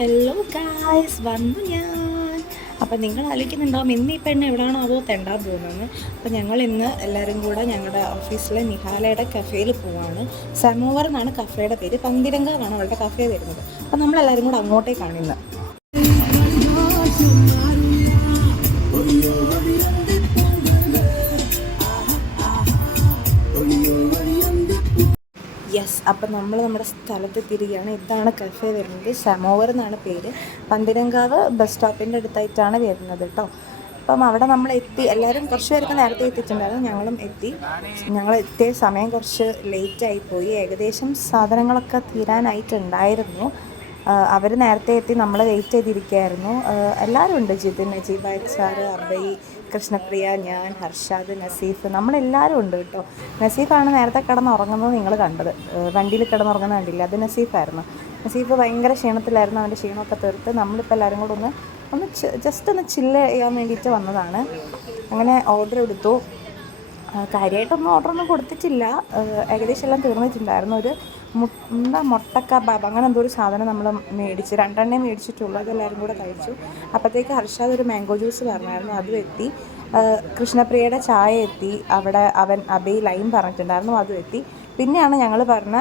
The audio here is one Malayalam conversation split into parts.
ഹലോ ഗായ്സ്, വന്നു ഞാൻ. അപ്പം നിങ്ങൾ ആലോചിക്കുന്നുണ്ടാവും ഇന്ന് ഈ പെണ്ണ് എവിടെയാണോ അതോ തെണ്ടാൻ പോകുന്നതെന്ന്. അപ്പം ഞങ്ങൾ ഇന്ന് എല്ലാവരും കൂടെ ഞങ്ങളുടെ ഓഫീസിലെ നിഹാലയുടെ കഫേയിൽ പോവാണ്. സമോവർ എന്നാണ് കഫേയുടെ പേര്. പന്തിരങ്കാവാണ് അവളുടെ കഫേ വരുന്നത്. അപ്പം നമ്മളെല്ലാവരും കൂടെ അങ്ങോട്ടേക്കാണ് ഇന്ന്. യെസ്, അപ്പം നമ്മൾ നമ്മുടെ സ്ഥലത്ത് തിരികെയാണ്. ഇതാണ് കഫേ വരുന്നത്. സമോവർ എന്നാണ് പേര്. പന്തിരങ്കാവ് ബസ് സ്റ്റോപ്പിൻ്റെ അടുത്തായിട്ടാണ് വരുന്നത് കേട്ടോ. അപ്പം അവിടെ നമ്മൾ എത്തി. എല്ലാവരും കുറച്ച് പേർക്ക് നേരത്തെ എത്തിയിട്ടുണ്ടായിരുന്നു. ഞങ്ങളും എത്തി. ഞങ്ങൾ എത്തിയ സമയം കുറച്ച് ലേറ്റായിപ്പോയി. ഏകദേശം സാധനങ്ങളൊക്കെ തീരാനായിട്ടുണ്ടായിരുന്നു. അവർ നേരത്തെ എത്തി, നമ്മൾ വെയിറ്റ് ചെയ്തിരിക്കുകയായിരുന്നു. എല്ലാവരും ഉണ്ട്. ജിതിൻ, നജീബ, സാർ, അർബൈ, കൃഷ്ണപ്രിയ, ഞാൻ, ഹർഷാദ്, നസീഫ്, നമ്മളെല്ലാവരും ഉണ്ട് കേട്ടോ. നസീഫാണ് നേരത്തെ കിടന്നുറങ്ങുന്നത് നിങ്ങൾ കണ്ടത്. വണ്ടിയിൽ കിടന്നുറങ്ങുന്നത് കണ്ടില്ല, അത് നസീഫായിരുന്നു. നസീഫ് ഭയങ്കര ക്ഷീണത്തിലായിരുന്നു. അവൻ്റെ ക്ഷീണമൊക്കെ തീർത്ത് നമ്മളിപ്പോൾ എല്ലാവരും കൂടെ ഒന്ന് ജസ്റ്റ് ഒന്ന് ചില്ല് ചെയ്യാൻ വേണ്ടിയിട്ട് വന്നതാണ്. അങ്ങനെ ഓർഡർ എടുത്തു. കാര്യമായിട്ടൊന്നും ഓർഡറൊന്നും കൊടുത്തിട്ടില്ല. ഏകദേശം എല്ലാം തീർന്നിട്ടുണ്ടായിരുന്നു. ഒരു മുട്ടക്കബാബ് അങ്ങനെ എന്തോ ഒരു സാധനം നമ്മൾ മേടിച്ച് 2 മേടിച്ചിട്ടുള്ളൂ. അതെല്ലാവരും കൂടെ കഴിച്ചു. അപ്പോഴത്തേക്ക് ഹർഷാദ് ഒരു മാംഗോ ജ്യൂസ് പറഞ്ഞായിരുന്നു, അതും എത്തി. കൃഷ്ണപ്രിയയുടെ ചായ എത്തി. അവിടെ അബൈ ലൈം പറഞ്ഞിട്ടുണ്ടായിരുന്നു, അതും എത്തി. പിന്നെയാണ് ഞങ്ങൾ പറഞ്ഞ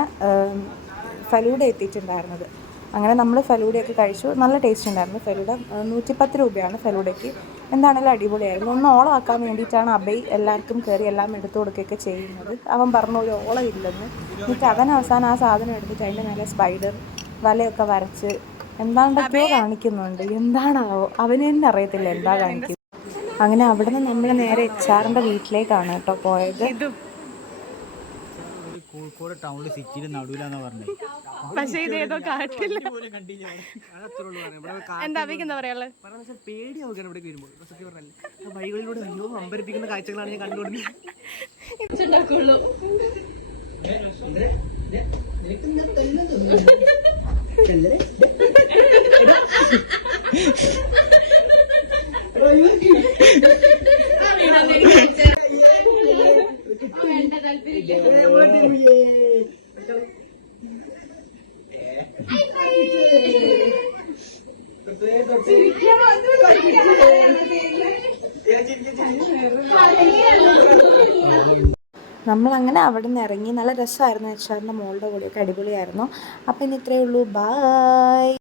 ഫലൂഡ എത്തിയിട്ടുണ്ടായിരുന്നത്. അങ്ങനെ നമ്മൾ ഫലൂഡയൊക്കെ കഴിച്ചു. നല്ല ടേസ്റ്റ് ഉണ്ടായിരുന്നു. ഫലൂഡ 110 രൂപയാണ് ഫലൂഡയ്ക്ക്. എന്താണെങ്കിലും അടിപൊളിയായിരുന്നു. ഒന്ന് ഓളമാക്കാൻ വേണ്ടിയിട്ടാണ് അബൈ എല്ലാവർക്കും കയറി എല്ലാം എടുത്തു കൊടുക്കുകയൊക്കെ ചെയ്യുന്നത്. അവൻ പറഞ്ഞു ഒരു ഓളം ഇല്ലെന്ന്. എന്നിട്ട് അവൻ അവസാനം ആ സാധനം എടുത്തിട്ട് അതിൻ്റെ മേലെ സ്പൈഡർ വലയൊക്കെ വരച്ച് എന്താണ്ടൊക്കെയോ കാണിക്കുന്നുണ്ട്. എന്താണാവോ, അവന് തന്നെ അറിയത്തില്ല എന്താ കാണിക്കുന്നത്. അങ്ങനെ അവിടെ നിന്ന് നമ്മൾ നേരെ HR-ൻ്റെ വീട്ടിലേക്കാണ് കേട്ടോ പോയത്. കോഴിക്കോട് ടൗണിൽ സിറ്റിയിൽ നടുവിലാന്ന് പറഞ്ഞത്. പക്ഷേ ഇതേതോ കാട്ടില്ല. എന്താ പറയാനുള്ളത്? പേടിയാവുകയാണ് ഇവിടെ വരുമ്പോൾ. സത്യം പറഞ്ഞാൽ വഴികളിലൂടെ അയ്യോ അമ്പരപ്പിക്കുന്ന കാഴ്ചകളാണ് ഞാൻ കണ്ടുകൊടുക്കുന്നത്. നമ്മളങ്ങനെ അവിടെ നിന്ന് ഇറങ്ങി. നല്ല രസമായിരുന്നു. HR-ൻ്റെ മോളുടെ കൂടെയൊക്കെ അടിപൊളിയായിരുന്നു. അപ്പം ഇനി ഇത്രയേ ഉള്ളൂ. ബായ്.